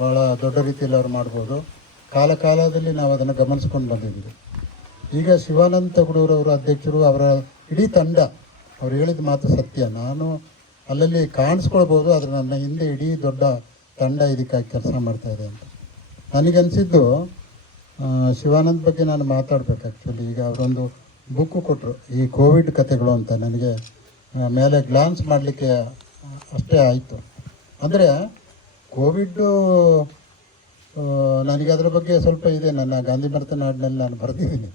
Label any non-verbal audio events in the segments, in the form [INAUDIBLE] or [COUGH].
ಭಾಳ ದೊಡ್ಡ ರೀತಿಯಲ್ಲಿ ಅವ್ರು ಮಾಡ್ಬೋದು. ಕಾಲ ಕಾಲದಲ್ಲಿ ನಾವು ಅದನ್ನು ಗಮನಿಸ್ಕೊಂಡು ಬಂದಿದ್ದೀವಿ. ಈಗ ಶಿವಾನಂದ ತಗಡೂರವರು ಅಧ್ಯಕ್ಷರು ಅವರ ಇಡೀ ತಂಡ ಅವ್ರು ಹೇಳಿದ ಮಾತು ಸತ್ಯ. ನಾನು ಅಲ್ಲಲ್ಲಿ ಕಾಣಿಸ್ಕೊಳ್ಬೋದು, ಆದರೆ ನನ್ನ ಹಿಂದೆ ಇಡೀ ದೊಡ್ಡ ತಂಡ ಇದಕ್ಕಾಗಿ ಕೆಲಸ ಮಾಡ್ತಾ ಇದೆ ಅಂತ. ನನಗನ್ಸಿದ್ದು ಶಿವಾನಂದ ಬಗ್ಗೆ ನಾನು ಮಾತಾಡ್ಬೇಕು ಆ್ಯಕ್ಚುಲಿ ಈಗ ಅವರೊಂದು ಬುಕ್ಕು ಕೊಟ್ಟರು ಈ ಕೋವಿಡ್ ಕಥೆಗಳು ಅಂತ. ನನಗೆ ಮೇಲೆ ಗ್ಲಾನ್ಸ್ ಮಾಡಲಿಕ್ಕೆ ಅಷ್ಟೇ ಆಯಿತು. ಅಂದರೆ ಕೋವಿಡ್ಡು ಆ, ನನಗೆ ಅದರ ಬಗ್ಗೆ ಸ್ವಲ್ಪ ಇದೆ. ನನ್ನ ಗಾಂಧಿ ಮರ್ತ ನಾಡಿನಲ್ಲಿ ನಾನು ಬರೆದಿದ್ದೀನಿ.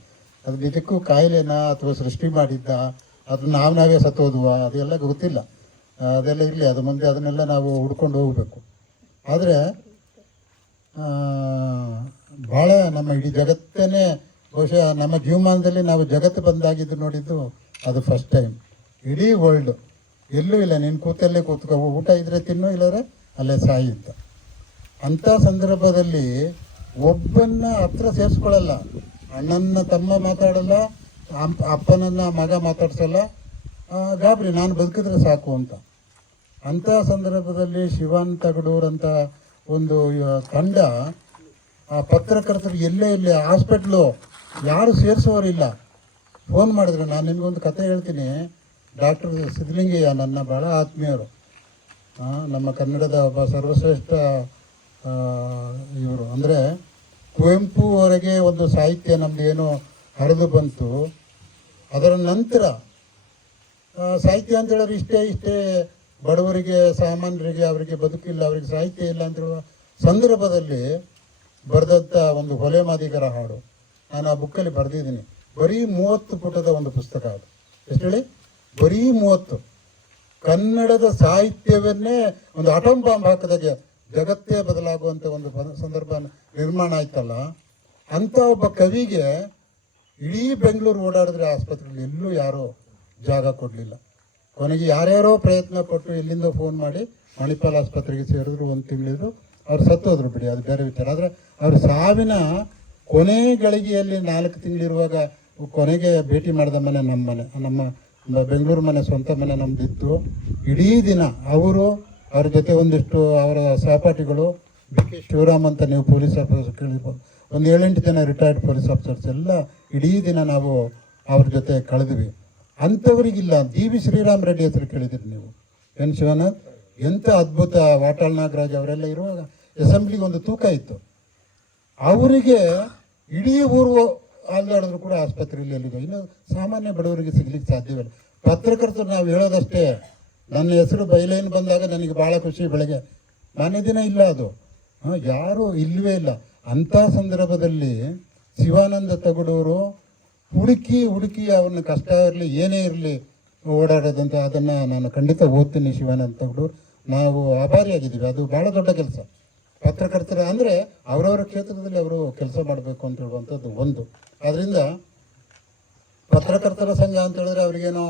ಅದು ನಿಜಕ್ಕೂ ಕಾಯಿಲೆನಾ ಅಥವಾ ಸೃಷ್ಟಿ ಮಾಡಿದ್ದ ಅದು ನಾವು ನಾವೇ ಸತ್ತೋದುವ? ಅದೆಲ್ಲ ಗೊತ್ತಿಲ್ಲ. ಅದೆಲ್ಲ ಇರಲಿ ಅದು ಮುಂದೆ ಅದನ್ನೆಲ್ಲ ನಾವು ಹುಡ್ಕೊಂಡು ಹೋಗಬೇಕು. ಆದರೆ ಭಾಳ ನಮ್ಮ ಇಡೀ ಜಗತ್ತೇ ಬಹುಶಃ ನಮ್ಮ ಜೀವಮಾನದಲ್ಲಿ ನಾವು ಜಗತ್ತು ಬಂದಾಗಿದ್ದು ನೋಡಿದ್ದು ಅದು ಫಸ್ಟ್ ಟೈಮ್ ಇಡೀ ವರ್ಲ್ಡು ಎಲ್ಲೂ ಇಲ್ಲ. ನೀನು ಕೂತಲ್ಲೇ ಕೂತ್ಕೋ. ಊಟ ಇದ್ರೆ ತಿನ್ನು ಇಲ್ಲದ್ರೆ ಅಲ್ಲೇ ಸಾಯಿದ್ದ ಅಂಥ ಸಂದರ್ಭದಲ್ಲಿ ಒಬ್ಬನ್ನ ಹತ್ರ ಸೇರಿಸ್ಕೊಳ್ಳಲ್ಲ ಅಣ್ಣನ ತಮ್ಮ ಮಾತಾಡಲ್ಲ, ಅಪ್ಪ- ಅಪ್ಪನನ್ನ ಮಗ ಮಾತಾಡ್ಸಲ್ಲ. ಗಾಬರಿ, ನಾನು ಬದುಕಿದ್ರೆ ಸಾಕು ಅಂತ. ಅಂಥ ಸಂದರ್ಭದಲ್ಲಿ ಶಿವನ್ ತಗಡೂರ್ ಅಂತ ಒಂದು ತಂಡ ಆ ಪತ್ರಕರ್ತರು ಎಲ್ಲೇ ಇಲ್ಲಿ ಹಾಸ್ಪಿಟ್ಲು, ಯಾರು ಸೇರಿಸೋರಿಲ್ಲ. ಫೋನ್ ಮಾಡಿದ್ರು, ನಾನು ನಿಮಗೊಂದು ಕತೆ ಹೇಳ್ತೀನಿ. ಡಾಕ್ಟರ್ ಸಿದ್ಧಲಿಂಗಯ್ಯ ನನ್ನ ಭಾಳ ಆತ್ಮೀಯರು. ನಮ್ಮ ಕನ್ನಡದ ಒಬ್ಬ ಸರ್ವಶ್ರೇಷ್ಠ ಇವರು. ಅಂದರೆ ಕುವೆಂಪು ಅವರಿಗೆ ಒಂದು ಸಾಹಿತ್ಯ ನಮ್ದು ಏನು ಹರಿದು ಬಂತು, ಅದರ ನಂತರ ಸಾಹಿತ್ಯ ಅಂತ ಹೇಳೋರು ಇಷ್ಟೇ ಇಷ್ಟೇ ಬಡವರಿಗೆ, ಸಾಮಾನ್ಯರಿಗೆ, ಅವರಿಗೆ ಬದುಕಿಲ್ಲ, ಅವರಿಗೆ ಸಾಹಿತ್ಯ ಇಲ್ಲ ಅಂತ ಹೇಳುವ ಸಂದರ್ಭದಲ್ಲಿ ಬರೆದಂಥ ಒಂದು ಹೊಲೆ ಮಾದಿಗರ ಹಾಡು. ನಾನು ಆ ಬುಕ್ಕಲ್ಲಿ ಬರೆದಿದ್ದೀನಿ. ಬರೀ ಮೂವತ್ತು ಪುಟದ ಒಂದು ಪುಸ್ತಕ ಅದು. ಎಷ್ಟು ಹೇಳಿ? ಬರೀ ಮೂವತ್ತು. ಕನ್ನಡದ ಸಾಹಿತ್ಯವನ್ನೇ ಒಂದು ಅಟಮ್ ಬಾಂಬ್ ಹಾಕಿದಾಗೆ ಜಗತ್ತೇ ಬದಲಾಗುವಂಥ ಒಂದು ಸಂದರ್ಭ ನಿರ್ಮಾಣ ಆಯ್ತಲ್ಲ, ಅಂಥ ಒಬ್ಬ ಕವಿಗೆ ಇಡೀ ಬೆಂಗಳೂರು ಓಡಾಡಿದ್ರೆ ಆಸ್ಪತ್ರೆಯಲ್ಲಿ ಎಲ್ಲೂ ಯಾರೂ ಜಾಗ ಕೊಡಲಿಲ್ಲ. ಕೊನೆಗೆ ಯಾರ್ಯಾರೋ ಪ್ರಯತ್ನ ಕೊಟ್ಟು ಎಲ್ಲಿಂದ ಫೋನ್ ಮಾಡಿ ಮಣಿಪಾಲ್ ಆಸ್ಪತ್ರೆಗೆ ಸೇರಿದ್ರು ಒಂದು ತಿಂಗಳಿದ್ರು, ಅವ್ರು ಸತ್ತೋದ್ರು ಬಿಡಿ, ಅದು ಬೇರೆ ವಿಚಾರ. ಆದರೆ ಅವ್ರ ಸಾವಿನ ಕೊನೆ ಗಳಿಗೆಯಲ್ಲಿ ನಾಲ್ಕು ತಿಂಗಳಿರುವಾಗ ಕೊನೆಗೆ ಭೇಟಿ ಮಾಡಿದ ಮನೆ ನಮ್ಮ ಮನೆ ನಮ್ಮ ನಮ್ಮ ಬೆಂಗಳೂರು ಮನೆ ಸ್ವಂತ ಮನೆ ನಮ್ದಿತ್ತು. ಇಡೀ ದಿನ ಅವರು, ಅವ್ರ ಜೊತೆ ಒಂದಿಷ್ಟು ಅವರ ಸಹಪಾಠಿಗಳು ಬಿ ಕೆ ಶಿವರಾಮ್ ಅಂತ ನೀವು ಪೊಲೀಸ್ ಆಫೀಸರ್ ಕೇಳಿರ್ಬೋದು ಒಂದು ಏಳೆಂಟು ಜನ ರಿಟೈರ್ಡ್ ಪೊಲೀಸ್ ಆಫೀಸರ್ಸ್ ಎಲ್ಲ ಇಡೀ ದಿನ ನಾವು ಅವ್ರ ಜೊತೆ ಕಳೆದ್ವಿ. ಅಂಥವ್ರಿಗಿಲ್ಲ. ಡಿ ವಿ ಶ್ರೀರಾಮ್ ರೆಡ್ಡಿ ಹೆಸರು ಕೇಳಿದಿರಿ ನೀವು. ಎನ್ ಶಿವನಾಥ್, ಎಂಥ ಅದ್ಭುತ ವಾಟಾಳ್ ನಾಗರಾಜ್ ಅವರೆಲ್ಲ ಇರುವಾಗ ಅಸೆಂಬ್ಲಿಗೆ ಒಂದು ತೂಕ ಇತ್ತು. ಅವರಿಗೆ ಇಡೀ ಊರು ಅಲ್ಲಾಡಿದ್ರು ಕೂಡ ಆಸ್ಪತ್ರೆಯಲ್ಲಿ ಎಲ್ಲಿದೆ ಇನ್ನು ಸಾಮಾನ್ಯ ಬಡವರಿಗೆ ಸಿಗ್ಲಿಕ್ಕೆ ಸಾಧ್ಯವಿಲ್ಲ. ಪತ್ರಕರ್ತರು ನಾವು ಹೇಳೋದಷ್ಟೇ, ನನ್ನ ಹೆಸರು ಬೈಲೈನ್ ಬಂದಾಗ ನನಗೆ ಭಾಳ ಖುಷಿ ಬೆಳಗ್ಗೆ. ಮನೆ ದಿನ ಇಲ್ಲ ಅದು. ಯಾರು ಇಲ್ಲವೇ ಇಲ್ಲ. ಅಂಥ ಸಂದರ್ಭದಲ್ಲಿ ಶಿವಾನಂದ ತಗಡೂರು ಹುಡುಕಿ ಹುಡುಕಿ ಅವ್ರನ್ನ ಕಷ್ಟ ಇರಲಿ, ಏನೇ ಇರಲಿ ಓಡಾಡೋದಂತ, ಅದನ್ನು ನಾನು ಖಂಡಿತ ಓದ್ತೀನಿ ಶಿವಾನಂದ ತಗಡೂರು. ನಾವು ಆಭಾರಿಯಾಗಿದ್ದೀವಿ. ಅದು ಭಾಳ ದೊಡ್ಡ ಕೆಲಸ. ಪತ್ರಕರ್ತರ ಅಂದರೆ ಅವರವರ ಕ್ಷೇತ್ರದಲ್ಲಿ ಅವರು ಕೆಲಸ ಮಾಡಬೇಕು ಅಂತ ಹೇಳುವಂಥದ್ದು ಒಂದು. ಅದರಿಂದ ಪತ್ರಕರ್ತರ ಸಂಘ ಅಂತ ಹೇಳಿದ್ರೆ ಅವ್ರಿಗೇನೋ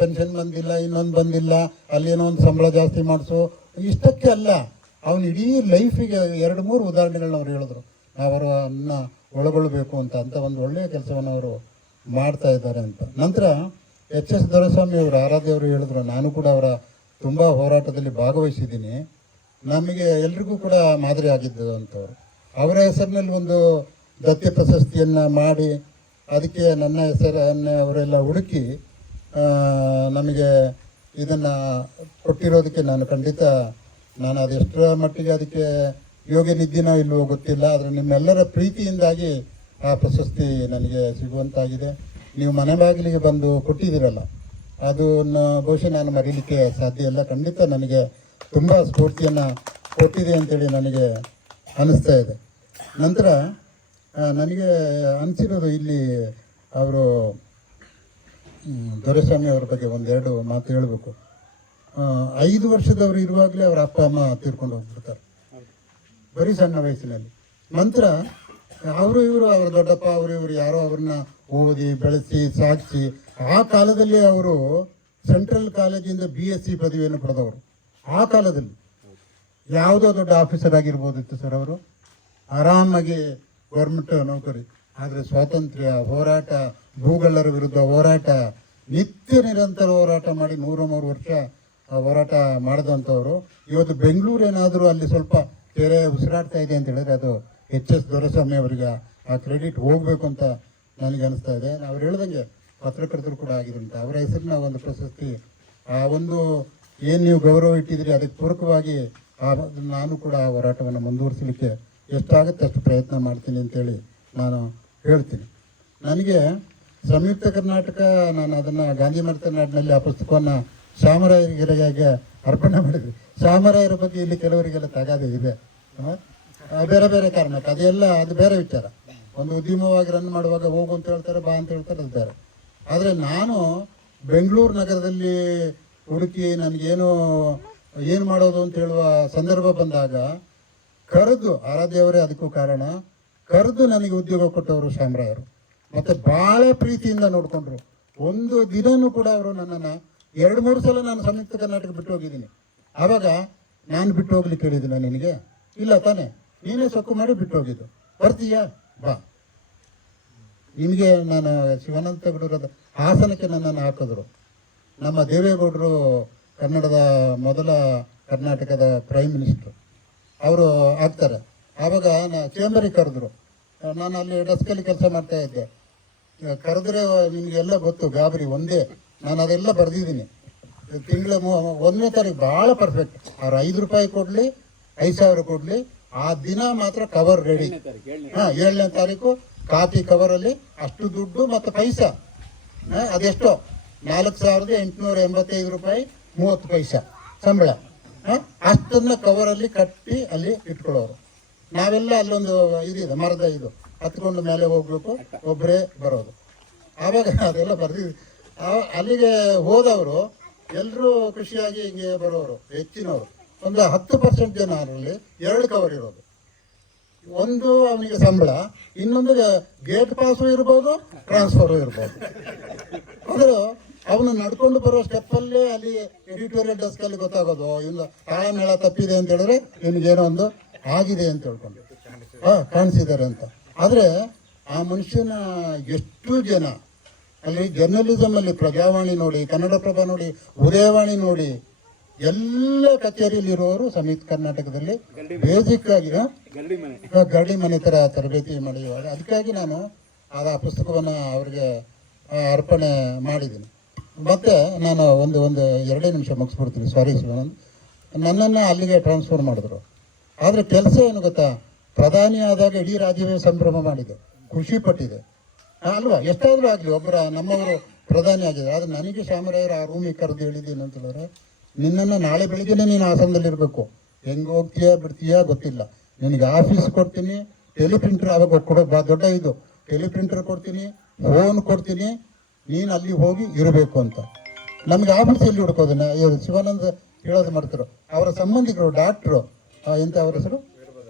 ಪೆನ್ಷನ್ ಬಂದಿಲ್ಲ, ಇನ್ನೊಂದು ಬಂದಿಲ್ಲ ಅಲ್ಲಿ ಏನೋ ಒಂದು ಸಂಬಳ ಜಾಸ್ತಿ ಮಾಡಿಸು, ಇಷ್ಟಕ್ಕೆ ಅಲ್ಲ. ಅವನು ಇಡೀ ಲೈಫಿಗೆ ಎರಡು, ಮೂರು ಉದಾಹರಣೆಗಳನ್ನ ಅವ್ರು ಹೇಳಿದ್ರು. ಅವರನ್ನ ಒಳಗೊಳ್ಳಬೇಕು ಅಂತ ಅಂತ ಒಂದು ಒಳ್ಳೆಯ ಕೆಲಸವನ್ನು ಅವರು ಮಾಡ್ತಾ ಇದ್ದಾರೆ ಅಂತ. ನಂತರ ಎಚ್ ಎಸ್ ದೊರೆಸ್ವಾಮಿ ಅವರು, ಆರಾಧ್ಯ ಅವರು ಹೇಳಿದ್ರು. ನಾನು ಕೂಡ ಅವರ ತುಂಬ ಹೋರಾಟದಲ್ಲಿ ಭಾಗವಹಿಸಿದ್ದೀನಿ. ನಮಗೆ ಎಲ್ರಿಗೂ ಕೂಡ ಮಾದರಿ ಆಗಿದ್ದು ಅಂತವ್ರು. ಅವರ ಹೆಸರಿನಲ್ಲಿ ಒಂದು ದತ್ತಿ ಪ್ರಶಸ್ತಿಯನ್ನು ಮಾಡಿ, ಅದಕ್ಕೆ ನನ್ನ ಹೆಸರನ್ನೇ ಅವರೆಲ್ಲ ಹುಡುಕಿ ನಮಗೆ ಇದನ್ನು ಕೊಟ್ಟಿರೋದಕ್ಕೆ ನಾನು ಖಂಡಿತ, ನಾನು ಅದೆಷ್ಟರ ಮಟ್ಟಿಗೆ ಅದಕ್ಕೆ ಯೋಗ್ಯ ನಿದ್ದಿನೋ ಇಲ್ವೋ ಗೊತ್ತಿಲ್ಲ, ಆದರೆ ನಿಮ್ಮೆಲ್ಲರ ಪ್ರೀತಿಯಿಂದಾಗಿ ಆ ಪ್ರಶಸ್ತಿ ನನಗೆ ಸಿಗುವಂತಾಗಿದೆ. ನೀವು ಮನೆ ಬಾಗಿಲಿಗೆ ಬಂದು ಕೊಟ್ಟಿದ್ದೀರಲ್ಲ, ಅದನ್ನು ಬಹುಶಃ ನಾನು ಮರೀಲಿಕ್ಕೆ ಸಾಧ್ಯ ಇಲ್ಲ. ಖಂಡಿತ ನನಗೆ ತುಂಬ ಸ್ಫೂರ್ತಿಯನ್ನು ಕೊಟ್ಟಿದೆ ಅಂತೇಳಿ ನನಗೆ ಅನ್ನಿಸ್ತಾ ಇದೆ. ನಂತರ ನನಗೆ ಅನಿಸಿರೋದು ಇಲ್ಲಿ ಅವರು ದೊರೆಸ್ವಾಮಿ ಅವ್ರ ಬಗ್ಗೆ ಒಂದೆರಡು ಮಾತು ಹೇಳಬೇಕು. ಐದು ವರ್ಷದವರು ಇರುವಾಗಲೇ ಅವರ ಅಪ್ಪ, ಅಮ್ಮ ತೀರ್ಕೊಂಡು ಹೋಗ್ಬಿಡ್ತಾರೆ. ಬರೀ ಸಣ್ಣ ವಯಸ್ಸಿನಲ್ಲಿ. ನಂತರ, ಅವರು ಇವರು, ಅವರ ದೊಡ್ಡಪ್ಪ, ಅವರು ಇವರು ಯಾರೋ ಅವ್ರನ್ನ ಓದಿ, ಬೆಳೆಸಿ ಸಾಧಿಸಿ ಆ ಕಾಲದಲ್ಲಿ ಅವರು ಸೆಂಟ್ರಲ್ ಕಾಲೇಜಿಂದ ಬಿ ಎಸ್ ಸಿ ಪದವಿಯನ್ನು ಪಡೆದವರು. ಆ ಕಾಲದಲ್ಲಿ ಯಾವುದೋ ದೊಡ್ಡ ಆಫೀಸರ್ ಆಗಿರ್ಬೋದಿತ್ತು ಸರ್ ಅವರು. ಆರಾಮಾಗಿ ಗೌರ್ಮೆಂಟ್ ನೌಕರಿ, ಆದರೆ ಸ್ವಾತಂತ್ರ್ಯ, ಹೋರಾಟ, ಭೂಗಳ್ಳರ ವಿರುದ್ಧ ಹೋರಾಟ, ನಿತ್ಯ ನಿರಂತರ ಹೋರಾಟ ಮಾಡಿ ನೂರ ಮೂರು ವರ್ಷ ಹೋರಾಟ ಮಾಡಿದಂಥವ್ರು. ಇವತ್ತು ಬೆಂಗಳೂರು ಏನಾದರೂ ಅಲ್ಲಿ ಸ್ವಲ್ಪ ಕೆರೆ ಉಸಿರಾಡ್ತಾ ಇದೆ ಅಂತ ಹೇಳಿದ್ರೆ ಅದು ಎಚ್ ಎಸ್ ದೊರೆಸ್ವಾಮಿ ಅವರಿಗೆ ಆ ಕ್ರೆಡಿಟ್ ಹೋಗಬೇಕು ಅಂತ ನನಗೆ ಅನಿಸ್ತಾ ಇದೆ. ಅವ್ರು ಹೇಳ್ದಂಗೆ ಪತ್ರಕರ್ತರು ಕೂಡ ಅಂತ ಅವರ ಹೆಸರಿನ ಒಂದು ಪ್ರಶಸ್ತಿ, ಆ ಒಂದು ಏನು ನೀವು ಗೌರವ ಇಟ್ಟಿದ್ರಿ ಅದಕ್ಕೆ ಪೂರಕವಾಗಿ ಆ ನಾನು ಕೂಡ ಆ ಹೋರಾಟವನ್ನು ಮುಂದುವರಿಸಲಿಕ್ಕೆ ಎಷ್ಟಾಗುತ್ತೆ ಅಷ್ಟು ಪ್ರಯತ್ನ ಮಾಡ್ತೀನಿ ಅಂತೇಳಿ ನಾನು ಹೇಳ್ತೀನಿ. ನನಗೆ ಸಂಯುಕ್ತ ಕರ್ನಾಟಕ ನಾನು ಅದನ್ನು ಗಾಂಧಿ ನಾಡಿನಲ್ಲಿ ಆ ಪುಸ್ತಕವನ್ನು ಶ್ಯಾಮರಾಯರಿಗೆ ಅರ್ಪಣೆ ಮಾಡಿದ್ವಿ ಶ್ಯಾಮರಾಯರ ಬಗ್ಗೆ ಇಲ್ಲಿ ಕೆಲವರಿಗೆಲ್ಲ ತಗಾದೆ ಇದೆ. ಬೇರೆ ಬೇರೆ ಕಾರಣಕ್ಕೆ. ಅದೆಲ್ಲ, ಅದು ಬೇರೆ ವಿಚಾರ. ಒಂದು ಉದ್ಯಮವಾಗಿ ರನ್ ಮಾಡುವಾಗ ಹೋಗು ಅಂತ ಹೇಳ್ತಾರೆ, ಬಾ ಅಂತ ಹೇಳ್ತಾರೆ, ಅದು ಬೇರೆ. ಆದರೆ ನಾನು ಬೆಂಗಳೂರು ನಗರದಲ್ಲಿ ಹುಡುಕಿ ನನಗೇನು ಏನು ಮಾಡೋದು ಅಂತ ಹೇಳುವ ಸಂದರ್ಭ ಬಂದಾಗ ಕರೆದು ಆರಾಧ್ಯವರೇ ಅದಕ್ಕೂ ಕಾರಣ ಕರೆದು ನನಗೆ ಉದ್ಯೋಗ ಕೊಟ್ಟವರು ಶ್ಯಾಮರಾಯರು. ಮತ್ತೆ ಬಹಳ ಪ್ರೀತಿಯಿಂದ ನೋಡ್ಕೊಂಡ್ರು. ಒಂದು ದಿನವೂ ಕೂಡ ಅವರು ನನ್ನನ್ನು ಎರಡು, ಮೂರು ಸಲ ನಾನು ಸಂಯುಕ್ತ ಕರ್ನಾಟಕ ಬಿಟ್ಟು ಹೋಗಿದ್ದೀನಿ. ಆವಾಗ ನಾನು ಬಿಟ್ಟು ಹೋಗ್ಲಿಕ್ಕೆ ಹೇಳಿದ್ದೀನಿ ನಿನಗೆ? ಇಲ್ಲ ತಾನೆ. ನೀನೇ ಸೊಕ್ಕು ಮಾಡಿ ಬಿಟ್ಟು ಹೋಗಿದ್ದು. ಬರ್ತೀಯಾ? ಬಾ. ನಿಮಗೆ ನಾನು ಶಿವಾನಂದ ಗೌಡರದ ಹಾಸನಕ್ಕೆ ನನ್ನನ್ನು ಹಾಕಿದ್ರು. ನಮ್ಮ ದೇವೇಗೌಡರು ಕನ್ನಡದ ಮೊದಲ ಕರ್ನಾಟಕದ ಪ್ರೈಮ್ ಮಿನಿಸ್ಟರ್ ಅವರು ಆಗ್ತಾರೆ. ಆವಾಗ ನಾ ಚೇಂಬರಿಗೆ ಕರೆದ್ರು. ನಾನು ಅಲ್ಲಿ ಡೆಸ್ಕಲ್ಲಿ ಕೆಲಸ ಮಾಡ್ತಾ ಇದ್ದೆ. ಕರೆದ್ರೆ ನಿಮಗೆಲ್ಲ ಗೊತ್ತು ಗಾಬರಿ ಒಂದೇ. ನಾನು ಅದೆಲ್ಲ ಬರೆದಿದ್ದೀನಿ. ತಿಂಗಳ ಒಂದನೇ ತಾರೀಕು ಭಾಳ ಪರ್ಫೆಕ್ಟ್ ಅವ್ರು ಐದು ರೂಪಾಯಿ ಕೊಡಲಿ ಐದು ಸಾವಿರ ಕೊಡಲಿ ಆ ದಿನ ಮಾತ್ರ ಕವರ್ ರೆಡಿ ಹಾಂ ಏಳನೇ ತಾರೀಕು ಕಾಪಿ ಕವರಲ್ಲಿ ಅಷ್ಟು ದುಡ್ಡು ಮತ್ತು ಪೈಸಾ. ಅದೆಷ್ಟೋ. ನಾಲ್ಕು ಸಾವಿರದ ಎಂಟುನೂರ ಎಂಬತ್ತೈದು ರೂಪಾಯಿ ಮೂವತ್ತು ಪೈಸೆ ಸಂಬಳ. ಅಷ್ಟನ್ನು ಕವರಲ್ಲಿ ಕಟ್ಟಿ ಅಲ್ಲಿ ಇಟ್ಕೊಳ್ಳೋರು. ನಾವೆಲ್ಲ ಅಲ್ಲೊಂದು ಇದಿದೆ ಮರದ ಇದು. ಹತ್ಕೊಂಡು ಮೇಲೆ ಹೋಗ್ಬೇಕು ಒಬ್ಬರೇ ಬರೋದು. ಆವಾಗ ಅದೆಲ್ಲ ಬರ್ದಿದ್ವಿ ಅಲ್ಲಿಗೆ ಹೋದವರು ಎಲ್ಲರೂ ಖುಷಿಯಾಗಿ ಹಿಂಗೆ ಬರೋರು, ಹೆಚ್ಚಿನವರು. ಒಂದು ಹತ್ತು ಪರ್ಸೆಂಟ್ ಜನ ಅದರಲ್ಲಿ ಎರಡು ಕವರ್ ಇರೋದು. ಒಂದು ಅವನಿಗೆ ಸಂಬಳ, ಇನ್ನೊಂದು ಗೇಟ್ ಪಾಸು ಇರ್ಬೋದು ಟ್ರಾನ್ಸ್ಫರು ಇರ್ಬೋದು. ಅಂದ್ರೆ ಅವನು ನಡ್ಕೊಂಡು ಬರೋ ಸ್ಟೆಪ್ಪಲ್ಲೇ ಅಲ್ಲಿ ಎಡಿಟೋರಿಯಲ್ ಡೆಸ್ಕ್ ಅಲ್ಲಿ ಗೊತ್ತಾಗೋದು ಇನ್ನು ತಾಳಮೇಳ ತಪ್ಪಿದೆ ಅಂತ ಹೇಳಿದ್ರೆ ನಿಮ್ಗೇನೋ ಒಂದು ಆಗಿದೆ ಅಂತ ಹೇಳ್ಕೊಂಡು. ಹಾ ಕಾಣಿಸಿದ್ದಾರೆ ಅಂತ. ಆದ್ರೆ ಆ ಮನುಷ್ಯನ ಎಷ್ಟು ಜನ, ಅಲ್ಲಿ ಜರ್ನಲಿಸಮ್ ಅಲ್ಲಿ ಪ್ರಜಾವಾಣಿ ನೋಡಿ ಕನ್ನಡಪ್ರಭ ನೋಡಿ, ಉದಯವಾಣಿ ನೋಡಿ, ಎಲ್ಲ ಕಚೇರಿಯಲ್ಲಿ ಇರುವವರು ಸಂಯುಕ್ತ ಕರ್ನಾಟಕದಲ್ಲಿ ಬೇಸಿಕ್ ಆಗಿ ಗಡಿ ಮನೆ ಥರ ತರಬೇತಿ ಮಾಡಿ ಅದಕ್ಕಾಗಿ ನಾನು ಆ ಪುಸ್ತಕವನ್ನು ಅವರಿಗೆ ಅರ್ಪಣೆ ಮಾಡಿದ್ದೀನಿ. ಮತ್ತೆ ನಾನು ಒಂದು ಒಂದು ಎರಡೇ ನಿಮಿಷ ಮುಗಿಸ್ಬಿಡ್ತೀನಿ. ಸಾರಿ ಶಿವಾನಂದ್ ನನ್ನನ್ನು ಅಲ್ಲಿಗೆ ಟ್ರಾನ್ಸ್ಫರ್ ಮಾಡಿದ್ರು. ಆದರೆ ಕೆಲಸ ಏನು ಗೊತ್ತಾ? ಪ್ರಧಾನಿ ಆದಾಗ ಇಡೀ ರಾಜ್ಯವೇ ಸಂಭ್ರಮ ಮಾಡಿದೆ. ಖುಷಿ ಪಟ್ಟಿದೆ. ಅಲ್ವಾ? ಎಷ್ಟಾದರೂ ಆಗಲಿ ಒಬ್ಬರ ನಮ್ಮವರು ಪ್ರಧಾನಿ ಆಗಿದೆ ಆದರೆ ನನಗೆ ಶ್ಯಾಮರಾಯರು ಆ ರೂಮಿಗೆ ಕರೆದು ಹೇಳಿದ್ದೀನಿ ಅಂತ ಹೇಳಿದ್ರೆ, ನಿನ್ನನ್ನು ನಾಳೆ ಬೆಳಿಗ್ಗೆನೇ ನೀನು ಹಾಸನದಲ್ಲಿರಬೇಕು ಹೆಂಗೆ ಹೋಗ್ತೀಯಾ, ಬಿಡ್ತೀಯಾ ಗೊತ್ತಿಲ್ಲ. ನಿನಗೆ ಆಫೀಸ್ ಕೊಡ್ತೀನಿ ಟೆಲಿಪ್ರಿಂಟರ್ ಆವಾಗ ಕೊಡೋ. ಬಾ, ದೊಡ್ಡ ಇದು. ಟೆಲಿಪ್ರಿಂಟರ್ ಕೊಡ್ತೀನಿ ಫೋನ್ ಕೊಡ್ತೀನಿ ನೀನು ಅಲ್ಲಿ ಹೋಗಿ ಇರಬೇಕು ಅಂತ. ನಮಗೆ ಆಫೀಸ್ ಎಲ್ಲಿ ಹುಡ್ಕೋದನ್ನ? ಇವರು ಶಿವಾನಂದ ಹೇಳೋದು ಮಾಡ್ತಾರೆ. ಅವರ ಸಂಬಂಧಿಕರು, ಡಾಕ್ಟ್ರು ಎಂತ ಅವರ ಹೆಸರು?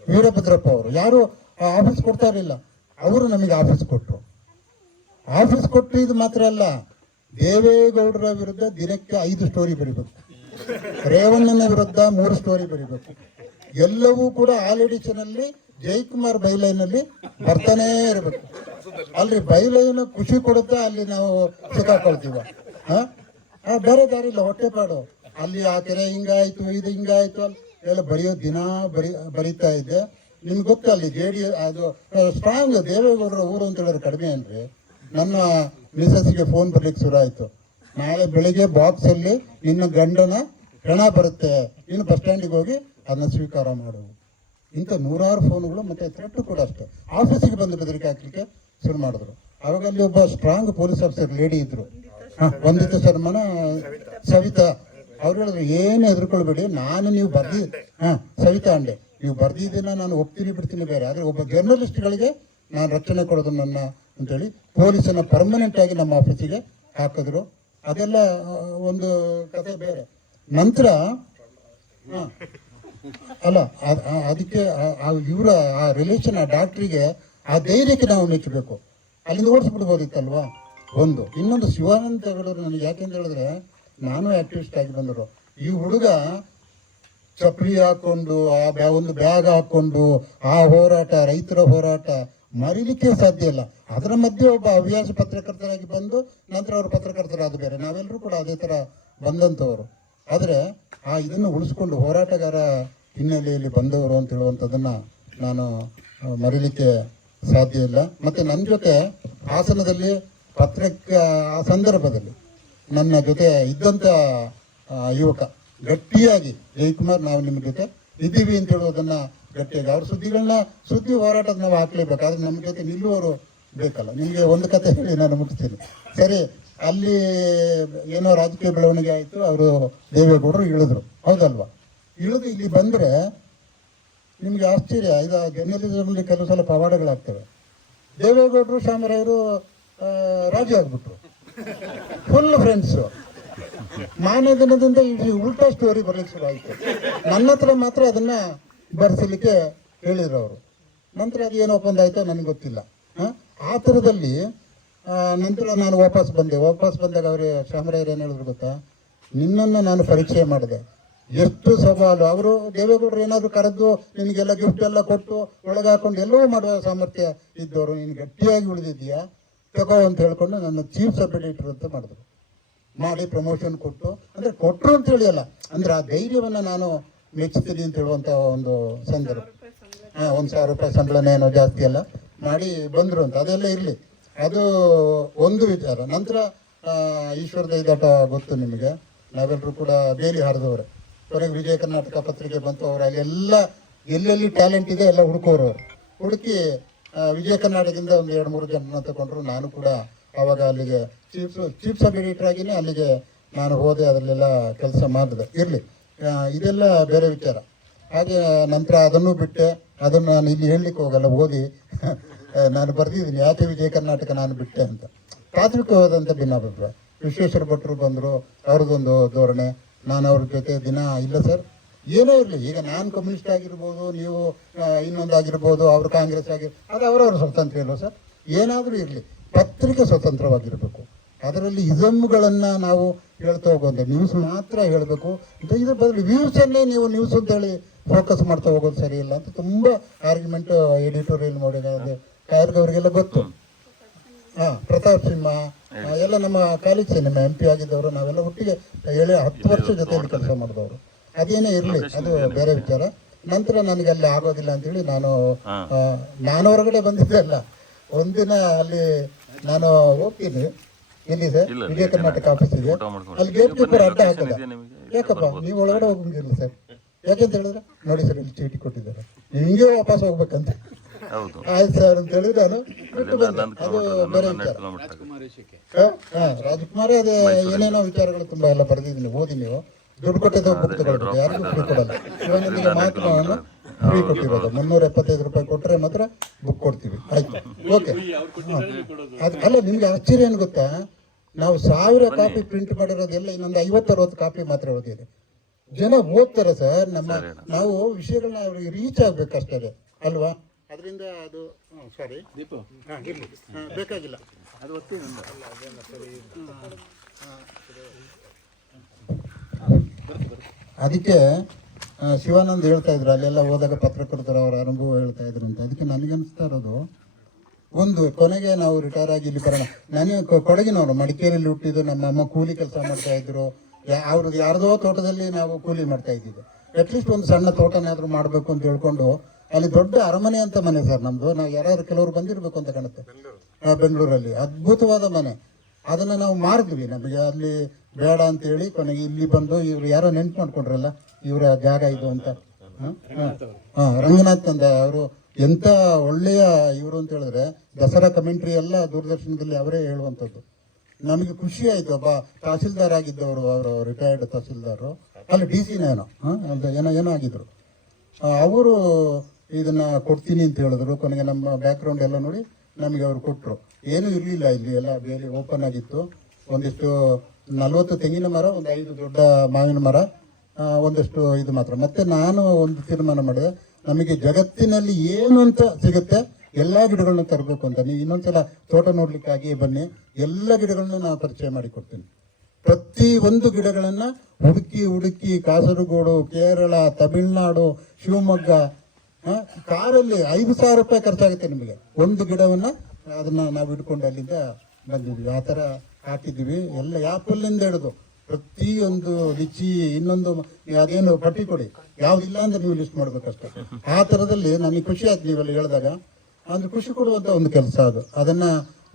ವೀರಭದ್ರಪ್ಪ ಅವರು. ಯಾರು ಆ ಆಫೀಸ್ ಕೊಡ್ತಾ ಇರಲಿಲ್ಲ. ಅವರು ನಮಗೆ ಆಫೀಸ್ ಕೊಟ್ಟರು ಆಫೀಸ್ ಕೊಟ್ಟು ಇದು ಮಾತ್ರ ಅಲ್ಲ, ದೇವೇಗೌಡರ ವಿರುದ್ಧ ದಿನಕ್ಕೆ ಐದು ಸ್ಟೋರಿ ಬರೀಬೇಕು. ರೇವಣ್ಣನ ವಿರುದ್ಧ ಮೂರು ಸ್ಟೋರಿ ಬರೀಬೇಕು. ಎಲ್ಲವೂ ಕೂಡ ಆಲ್ ಎಡಿಷನಲ್ಲಿ ಜಯಕುಮಾರ್ ಬೈಲೈನಲ್ಲಿ ಬರ್ತಾನೇ ಇರಬೇಕು. ಅಲ್ರಿ, ಬೈಲೈನ್ ಖುಷಿ ಕೊಡುತ್ತಾ, ಅಲ್ಲಿ ನಾವು ಸಿಕ್ಕಾಕೊಳ್ತೀವ ಹಾ? ಬೇರೆ ದಾರಿ ಇಲ್ಲ ಹೊಟ್ಟೆಪಾಡು ಅಲ್ಲಿ ಆ ಕೆರೆ ಹಿಂಗಾಯ್ತು, ಇದು ಹಿಂಗಾಯ್ತು ಅಲ್ಲಿ ಎಲ್ಲ ಬರೆಯೋ ದಿನ ಬರಿ, ಬರಿತಾ ಇದ್ದೆ. ನಿಮ್ಗೆ ಗೊತ್ತು, ಅಲ್ಲಿ ಜೆ ಡಿ ಅದು ಸ್ಟ್ರಾಂಗ್ ದೇವೇಗೌಡರ ಊರು ಅಂತ ಹೇಳಿದ್ರೆ ಕಡಿಮೆ ಅನ್ರಿ ನನ್ನ ಮಿಸಸ್ಗೆ ಫೋನ್ ಬರ್ಲಿಕ್ಕೆ ಶುರು ಆಯ್ತು. ನಾಳೆ ಬೆಳಿಗ್ಗೆ ಬಾಕ್ಸ್ ಅಲ್ಲಿ ನಿನ್ನ ಗಂಡನ ಹೆಣ ಬರುತ್ತೆ. ನೀನು ಬಸ್ ಸ್ಟ್ಯಾಂಡಿಗೆ ಹೋಗಿ ಅದನ್ನ ಸ್ವೀಕಾರ ಮಾಡು. ಇಂಥ ನೂರಾರು ಫೋನ್ಗಳು ಮತ್ತೆ ಥ್ರೆಟ್ ಕೂಡ ಅಷ್ಟೇ. ಆಫೀಸಿಗೆ ಬಂದು ಬೆದರಿಕೆ ಹಾಕ್ಲಿಕ್ಕೆ ಶುರು ಮಾಡಿದ್ರು. ಅವಾಗ ಅಲ್ಲಿ ಒಬ್ಬ ಸ್ಟ್ರಾಂಗ್ ಪೊಲೀಸ್ ಆಫೀಸರ್ ಲೇಡಿ ಇದ್ರು. ವಂದಿತ ಶರ್ಮನ ಸವಿತಾ. ಅವ್ರು ಹೇಳಿದ್ರು, ಏನು ಹೆದರ್ಕೊಳ್ಬೇಡಿ, ನಾನು ನೀವು ಬರ್ದಿ ಹಾ, ಸವಿತಾ ಅಂಡೆ ನೀವು ಬರ್ದಿದ್ದೀನ ನಾನು ಒಪ್ತೀನಿ, ಬಿಡ್ತೀನಿ ಬೇರೆ. ಆದರೆ ಒಬ್ಬ ಜರ್ನಲಿಸ್ಟ್ಗಳಿಗೆ ನಾನು ರಕ್ಷಣೆ ಕೊಡೋದು ನನ್ನ ಅಂತೇಳಿ ಪೊಲೀಸನ್ನ ಪರ್ಮನೆಂಟ್ ಆಗಿ ನಮ್ಮ ಆಫೀಸಿಗೆ ಹಾಕಿದ್ರು. ಅದೆಲ್ಲ ಒಂದು ಕತೆ ಬೇರೆ. ನಂತರ ಅಲ್ಲ ಅದಕ್ಕೆ ಇವರ, ಆ ರಿಲೇಷನ್ ಆ ಡಾಕ್ಟ್ರಿಗೆ ಆ ಧೈರ್ಯಕ್ಕೆ ನಾವು ಮೆಚ್ಚಬೇಕು. ಅಲ್ಲಿಂದ ಓಡಿಸ್ಬಿಡ್ಬೋದಿತ್ತಲ್ವಾ? ಒಂದು. ಇನ್ನೊಂದು ಶಿವಾನಂದ ಹೇಳೋರು ನನಗೆ ಯಾಕೆಂತ ಹೇಳಿದ್ರೆ, ನಾನು ಆಕ್ಟಿವಿಸ್ಟ್ ಆಗಿ ಬಂದರು ಈ ಹುಡುಗ ಚಪ್ಪಲಿ ಹಾಕೊಂಡು, ಆ ಬ್ಯಾ, ಒಂದು ಬ್ಯಾಗ್ ಹಾಕೊಂಡು, ಆ ಹೋರಾಟ, ರೈತರ ಹೋರಾಟ ಮರಿಲಿಕ್ಕೆ ಸಾಧ್ಯ ಇಲ್ಲ. ಅದರ ಮಧ್ಯೆ ಒಬ್ಬ ಹವ್ಯಾಸ ಪತ್ರಕರ್ತರಾಗಿ ಬಂದು ನಂತರ ಅವರು ಪತ್ರಕರ್ತರಾದ ಬೇರೆ. ನಾವೆಲ್ಲರೂ ಕೂಡ ಅದೇ ಥರ ಬಂದಂಥವರು. ಆದರೆ ಆ ಇದನ್ನು ಉಳಿಸ್ಕೊಂಡು ಹೋರಾಟಗಾರ ಹಿನ್ನೆಲೆಯಲ್ಲಿ ಬಂದವರು ಅಂತ ಹೇಳುವಂಥದ್ದನ್ನು ನಾನು ಮರೀಲಿಕ್ಕೆ ಸಾಧ್ಯ ಇಲ್ಲ. ಮತ್ತು ನನ್ನ ಜೊತೆ ಹಾಸನದಲ್ಲಿ ಪತ್ರಕ್ಕೆ ಆ ಸಂದರ್ಭದಲ್ಲಿ ನನ್ನ ಜೊತೆ ಇದ್ದಂಥ ಯುವಕ ಗಟ್ಟಿಯಾಗಿ ಜಯಕುಮಾರ್ ನಾವು ನಿಮ್ಮ ಜೊತೆ ಇದ್ದೀವಿ ಅಂತ ಹೇಳೋದನ್ನು ಗಟ್ಟಿಯಾಗಿ ಅವ್ರ ಸುದ್ದಿಗಳನ್ನ, ಸುದ್ದಿ ಹೋರಾಟದ ನಾವು ಹಾಕ್ಲೇಬೇಕು. ಆದರೆ ನಮ್ಮ ಜೊತೆ ನಿಲ್ಲುವವರು ಬೇಕಲ್ಲ. ನಿಮಗೆ ಒಂದು ಕತೆ ಹೇಳಿ ನಾನು ಮುಗಿಸ್ತೀನಿ. ಸರಿ, ಅಲ್ಲಿ ಏನೋ ರಾಜಕೀಯ ಬೆಳವಣಿಗೆ ಆಯಿತು. ಅವರು ದೇವೇಗೌಡರು ಇಳಿದ್ರು. ಹೌದಲ್ವಾ? ಇಳಿದು ಇಲ್ಲಿ ಬಂದರೆ ನಿಮಗೆ ಆಶ್ಚರ್ಯ ಇದು ಜರ್ನಲಿಸಮ್ಲಿ ಕೆಲವು ಸಲ ಪವಾಡಗಳಾಗ್ತವೆ. ದೇವೇಗೌಡರು ಶಾಮರಾಯರು ಆ, ರಾಜಿ ಆಗ್ಬಿಟ್ರು. ಫುಲ್ ಫ್ರೆಂಡ್ಸು ಮಾನ್ಯ ದಿನದಿಂದ ಉಲ್ಟಾ ಸ್ಟೋರಿ ಬರ್ಲಿಕ್ಕೆ ಶುರು ಆಯಿತು. ನನ್ನ ಹತ್ರ ಮಾತ್ರ ಅದನ್ನ ಬರೆಸಲಿಕ್ಕೆ ಹೇಳಿದ್ರು ಅವರು ನಂತರ ಅದು ಏನೋ ಒಪ್ಪಂದ ಆಯಿತೋ ನನಗೆ ಗೊತ್ತಿಲ್ಲ? ಆ ಥರದಲ್ಲಿ ನಂತರ ನಾನು ವಾಪಸ್ ಬಂದೆ. ವಾಪಸ್ ಬಂದಾಗ ಅವರು ಶಾಮರಾಯರು ಏನು ಹೇಳಿದ್ರು ಗೊತ್ತಾ? ನಿನ್ನನ್ನು ನಾನು ಪರೀಕ್ಷೆ ಮಾಡಿದೆ. ಎಷ್ಟು ಸವಾಲು ಅವರು ದೇವೇಗೌಡರು ಏನಾದರೂ ಕರೆದು ನಿನಗೆಲ್ಲ ಗಿಫ್ಟ್ ಎಲ್ಲ ಕೊಟ್ಟು ಒಳಗೆ ಹಾಕೊಂಡು ಎಲ್ಲವೂ ಮಾಡುವ ಸಾಮರ್ಥ್ಯ ಇದ್ದವರು, ನೀನು ಗಟ್ಟಿಯಾಗಿ ಉಳಿದಿದ್ದೀಯಾ? ತಗೋ ಅಂತ ಹೇಳ್ಕೊಂಡು ನನ್ನ ಚೀಫ್ ಸಬ್ ಅಂತ ಮಾಡಿದ್ರು. ಮಾಡಿ ಪ್ರಮೋಷನ್ ಕೊಟ್ಟು, ಅಂದರೆ ಕೊಟ್ಟರು ಅಂತ ಹೇಳಿ ಅಲ್ಲ ಅಂದರೆ ಆ ಧೈರ್ಯವನ್ನು ನಾನು ಮೆಚ್ಚುತ್ತೀನಿ ಅಂತ ಹೇಳುವಂಥ ಒಂದು ಸಂದರ್ಭ. ಹಾಂ, ಒಂದು ಸಾವಿರ ರೂಪಾಯಿ ಸಂಬಳನೇ ಏನೋ ಜಾಸ್ತಿ ಅಲ್ಲ, ಮಾಡಿ ಬಂದರು ಅಂತ. ಅದೆಲ್ಲ ಇರಲಿ. ಅದು ಒಂದು ವಿಚಾರ. ನಂತರ ಈಶ್ವರ ದೈದಾಟ ಗೊತ್ತು ನಿಮಗೆ. ನಾವೆಲ್ಲರೂ ಕೂಡ ಬೇಲಿ ಹಾರಿದವ್ರೆ. ಕೊನೆಗೆ ವಿಜಯ ಕರ್ನಾಟಕ ಪತ್ರಿಕೆ ಬಂತು. ಅವರು ಅಲ್ಲೆಲ್ಲ ಎಲ್ಲೆಲ್ಲಿ ಟ್ಯಾಲೆಂಟ್ ಇದೆ ಎಲ್ಲ ಹುಡುಕೋರು ಹುಡುಕಿ ವಿಜಯ ಕರ್ನಾಟಕದಿಂದ ಒಂದು ಎರಡು ಮೂರು ಜನ ತಗೊಂಡ್ರು. ನಾನು ಕೂಡ ಆವಾಗ ಅಲ್ಲಿಗೆ ಚೀಫ್ ಚೀಫ್ ಸಬ್ ಎಡಿಟರ್ ಆಗಿನೇ ಅಲ್ಲಿಗೆ ನಾನು ಹೋದೆ, ಅದರಲ್ಲೆಲ್ಲ ಕೆಲಸ ಮಾಡಿದೆ. ಇರಲಿ. ಇದೆಲ್ಲ ಬೇರೆ ವಿಚಾರ. ಹಾಗೆ ನಂತರ ಅದನ್ನು ಬಿಟ್ಟೆ. ಅದನ್ನು ನಾನು ಇಲ್ಲಿ ಹೇಳಲಿಕ್ಕೆ ಹೋಗಲ್ಲ, ಓದಿ. [LAUGHS] ನಾನು ಬರೆದಿದ್ದೀನಿ. ಯಾಕೆ ವಿಜಯ ಕರ್ನಾಟಕ ನಾನು ಬಿಟ್ಟೆ ಅಂತ. ತಾತ್ವಿಕವಾದಂಥ ಭಿನ್ನಾಭಿಪ್ರಾಯ. ವಿಶ್ವೇಶ್ವರ ಭಟ್ರು ಬಂದರು, ಅವ್ರದ್ದೊಂದು ಧೋರಣೆ. ನಾನು ಅವ್ರ ಜೊತೆ ದಿನ ಇಲ್ಲ ಸರ್. ಏನೇ ಇರಲಿ. ಈಗ ನಾನು ಕಮ್ಯುನಿಸ್ಟ್ ಆಗಿರ್ಬೋದು, ನೀವು ಇನ್ನೊಂದಾಗಿರ್ಬೋದು ಅವರು ಕಾಂಗ್ರೆಸ್ ಆಗಿ, ಅದು ಅವರವ್ರ ಸ್ವತಂತ್ರ ಇಲ್ಲ ಸರ್? ಏನಾದರೂ ಇರಲಿ. ಪತ್ರಿಕೆ ಸ್ವತಂತ್ರವಾಗಿರಬೇಕು. ಅದರಲ್ಲಿ ಇಜಮ್ಗಳನ್ನು ನಾವು ಹೇಳ್ತಾ ಹೋಗೋದು ನ್ಯೂಸ್ ಮಾತ್ರ ಹೇಳಬೇಕು. ಇದ್ರ ಬದಲು ವ್ಯೂಸನ್ನೇ ನೀವು ನ್ಯೂಸ್ ಅಂತ ಹೇಳಿ ಫೋಕಸ್ ಮಾಡ್ತಾ ಹೋಗೋದು ಸರಿ ಇಲ್ಲ ಅಂತ ತುಂಬ ಆರ್ಗ್ಯುಮೆಂಟ್ ಎಡಿಟೋರಿಯಲ್ ಮಾಡಿದ್ದಾರೆ ಕಾಯರ್ಗವರಿಗೆಲ್ಲ ಗೊತ್ತು. ಹಾ ಪ್ರತಾಪ್ ಸಿಂಹ ಎಲ್ಲ ನಮ್ಮ ಕಾಲೇಜ್ ನಿಮ್ಮ ಎಂ ಪಿ ಆಗಿದ್ದವರು ನಾವೆಲ್ಲ ಒಟ್ಟಿಗೆ ಹೇಳಿ ಹತ್ತು ವರ್ಷ ಜೊತೆಯಲ್ಲಿ ಕೆಲಸ ಮಾಡಿದವರು. ಅದೇನೇ ಇರಲಿ ಅದು ಬೇರೆ ವಿಚಾರ. ನಂತರ ನನಗೆ ಅಲ್ಲಿ ಆಗೋದಿಲ್ಲ ಅಂತೇಳಿ ನಾನು ನಾನು ಹೊರಗಡೆ ಬಂದಿದ್ದೆ ಅಲ್ಲ. ಒಂದಿನ ಅಲ್ಲಿ ನಾನು ಹೋಗ್ತೀನಿ. ಎಲ್ಲಿದೆ ವಿಜಯ ಕರ್ನಾಟಕ ಇದೆ ಅಲ್ಲಿ ಗೇಟ್ ಕೀಪರ್ ಅಡ್ಡ ಹಾಕಿದೆ. ಯಾಕಪ್ಪ? ನೀವು ಒಳಗಡೆ ಹೋಗಂಗಿಲ್ಲ ಸರ್. ಯಾಕೆಂತ ಹೇಳಿದ್ರೆ? ನೋಡಿ ಸರ್ ಇಲ್ಲಿ ಚೀಟಿ ಕೊಟ್ಟಿದ್ದಾರೆ. ಹಿಂಗೆ ವಾಪಸ್ ಹೋಗ್ಬೇಕಂತ. ಆಯ್ತು ಸರ್ ಅಂತ ಹೇಳಿ ನಾನು ಬಿಟ್ಟು ಬಂದೆ. ಅದು ಬೇರೆ ವಿಚಾರ. ರಾಜ್ಕುಮಾರ್ ಅದೇ ಏನೇನೋ ವಿಚಾರಗಳು ತುಂಬಾ ಎಲ್ಲ ಬರೆದಿದ್ದೀನಿ ಓದಿ ನೀವು. ದುಡ್ಡು ಕೊಟ್ಟಿದ್ದ ಬುಕ್ ತಗೊಳ್ಬೇಕು ಯಾರಿಗೂ ಫ್ರೀ ಕೊಡಲ್ಲ ಶಿವಾನಂದಿಗೆ ಮಾತ್ರ ನಾನು ಫ್ರೀ ಕೊಟ್ಟಿರೋದು. ಮುನ್ನೂರ ಎಪ್ಪತ್ತೈದು ರೂಪಾಯಿ ಕೊಟ್ಟರೆ ಮಾತ್ರ ಬುಕ್ ಕೊಡ್ತೀವಿ. ಆಯ್ತು. ಓಕೆ ಅದು ಅಲ್ಲ ನಿಮ್ಗೆ ಆಶ್ಚರ್ಯ ಏನು ಗೊತ್ತಾ? ನಾವು ಸಾವಿರ ಕಾಪಿ ಪ್ರಿಂಟ್ ಮಾಡಿರೋದೆಲ್ಲ ಇನ್ನೊಂದು ಐವತ್ತು ಅರವತ್ತು ಕಾಪಿ ಮಾತ್ರ ಓದಿದೆ ಜನ ಓದ್ತಾರೆ ಸರ್ ನಮ್ಮ ನಾವು ವಿಷಯಗಳನ್ನ ಅವ್ರಿಗೆ ರೀಚ್ ಆಗ್ಬೇಕಷ್ಟೇ ಅಲ್ವಾ? ಅದರಿಂದ ಅದು ಸಾರಿ ದೀಪು. ಬೇಕಾಗಿಲ್ಲ. ಅದು ಒತ್ತಿ ಅದಕ್ಕೆ ಶಿವಾನಂದ್ ಹೇಳ್ತಾ ಇದ್ರು ಅಲ್ಲೆಲ್ಲ ಹೋದಾಗ ಪತ್ರಕರ್ತರು ಅವರ ಅನುಭವ ಹೇಳ್ತಾ ಇದ್ರು ಅಂತ. ಅದಕ್ಕೆ ನನಗೆ ಅನಿಸ್ತಾ ಇರೋದು ಒಂದು ಕೊನೆಗೆ ನಾವು ರಿಟೈರ್ ಆಗಿ ಇಲ್ಲಿ ಬರೋಣ. ನನಗೆ ಕೊ- ಕೊಡಗಿನವರು ಮಡಿಕೇರಿಯಲ್ಲಿ ಹುಟ್ಟಿದ್ದು ನಮ್ಮ ಅಮ್ಮ ಕೂಲಿ ಕೆಲಸ ಮಾಡ್ತಾ ಇದ್ರು. ಯಾ- ಅವ್ರದ್ದು ಯಾರ್ದೋ ತೋಟದಲ್ಲಿ ನಾವು ಕೂಲಿ ಮಾಡ್ತಾ ಇದ್ದಿದ್ದು. ಅಟ್ಲೀಸ್ಟ್ ಒಂದು ಸಣ್ಣ ತೋಟನಾದ್ರೂ ಮಾಡಬೇಕು ಅಂತ ಹೇಳ್ಕೊಂಡು ಅಲ್ಲಿ ದೊಡ್ಡ ಅರಮನೆ ಅಂತ ಮನೆ ಸರ್ ನಮ್ದು. ನಾವು ಯಾರ್ಯಾರು ಕೆಲವರು ಬಂದಿರಬೇಕು ಅಂತ ಕಾಣುತ್ತೆ. ಬೆಂಗಳೂರಲ್ಲಿ. ಅದ್ಭುತವಾದ ಮನೆ. ಅದನ್ನ ನಾವು ಮಾರಿದ್ವಿ. ನಮಗೆ ಅಲ್ಲಿ ಬೇಡ ಅಂತ ಹೇಳಿ ಕೊನೆಗೆ ಇಲ್ಲಿ ಬಂದು ಇವ್ರು ಯಾರೋ ನೆನ್ಪು ಮಾಡ್ಕೊಂಡ್ರಲ್ಲ, ಇವರ ಜಾಗ ಇದು ಅಂತ. ಹ? ರಂಗನಾಥ್ ಅಂದ ಅವರು ಎಂತ ಒಳ್ಳೆಯ ಇವರು ಅಂತ ಹೇಳಿದ್ರೆ ದಸರಾ ಕಮೆಂಟ್ರಿ ಎಲ್ಲ ದೂರದರ್ಶನದಲ್ಲಿ ಅವರೇ ಹೇಳುವಂಥದ್ದು. ನಮಗೆ ಖುಷಿ ಆಯ್ತು. ಒಬ್ಬ ತಹಸೀಲ್ದಾರ್ ಆಗಿದ್ದವರು, ಅವರು ರಿಟೈರ್ಡ್ ತಹಸೀಲ್ದಾರು. ಅಲ್ಲಿ ಡಿ ಸಿನ ಏನೋ, ಹ? ಏನೋ ಏನೋ ಆಗಿದ್ರು. ಅವರು ಇದನ್ನ ಕೊಡ್ತೀನಿ ಅಂತ ಹೇಳಿದ್ರು. ಕೊನೆಗೆ ನಮ್ಮ ಬ್ಯಾಕ್ಗ್ರೌಂಡ್ ಎಲ್ಲ ನೋಡಿ ನಮಗೆ ಅವರು ಕೊಟ್ಟರು ಏನೂ ಇರಲಿಲ್ಲ ಇಲ್ಲಿ ಎಲ್ಲ ಬೇರೆ ಓಪನ್ ಆಗಿತ್ತು. ಒಂದಿಷ್ಟು ನಲ್ವತ್ತು ತೆಂಗಿನ ಮರ, ಒಂದು ಐದು ದೊಡ್ಡ ಮಾವಿನ ಮರ ಒಂದಷ್ಟು ಇದು ಮಾತ್ರ. ಮತ್ತೆ ನಾನು ಒಂದು ತೀರ್ಮಾನ ಮಾಡಿದೆ, ನಮಗೆ ಜಗತ್ತಿನಲ್ಲಿ ಏನು ಅಂತ ಸಿಗುತ್ತೆ ಎಲ್ಲ ಗಿಡಗಳನ್ನ ತರಬೇಕು ಅಂತ. ನೀವು ಇನ್ನೊಂದ್ಸಲ ತೋಟ ನೋಡ್ಲಿಕ್ಕಾಗಿ ಬನ್ನಿ. ಎಲ್ಲ ಗಿಡಗಳನ್ನ ನಾನು ಪರಿಚಯ ಮಾಡಿಕೊಡ್ತೀನಿ ಪ್ರತಿ ಒಂದು ಗಿಡಗಳನ್ನ ಹುಡುಕಿ ಹುಡುಕಿ ಕಾಸರಗೋಡು, ಕೇರಳ, ತಮಿಳುನಾಡು, ಶಿವಮೊಗ್ಗ ಕಾರಲ್ಲಿ ಐದು ಸಾವಿರ ರೂಪಾಯಿ ಖರ್ಚಾಗುತ್ತೆ ನಿಮಗೆ. ಒಂದು ಗಿಡವನ್ನ ಅದನ್ನ ನಾವು ಇಟ್ಕೊಂಡು ಅಲ್ಲಿಂದ ಬಂದಿದ್ವಿ. ಆ ಥರ ಹಾಕಿದ್ವಿ ಎಲ್ಲ ಆ್ಯಪಲ್ಲಿಂದ ಹಿಡಿದು ಪ್ರತಿಯೊಂದು ರುಚಿ ಇನ್ನೊಂದು ಅದೇನು ಪಟ್ಟಿ ಕೊಡಿ. ಯಾವುದಿಲ್ಲ ಅಂದ್ರೆ ನೀವು ಲಿಸ್ಟ್ ಮಾಡ್ಬೇಕಷ್ಟೆ. ಆ ಥರದಲ್ಲಿ ನನಗೆ ಖುಷಿ ಆಯ್ತು ನೀವೆಲ್ಲ ಹೇಳಿದಾಗ. ಅಂದ್ರೆ ಖುಷಿ ಕೊಡುವಂಥ ಒಂದು ಕೆಲಸ ಅದು. ಅದನ್ನ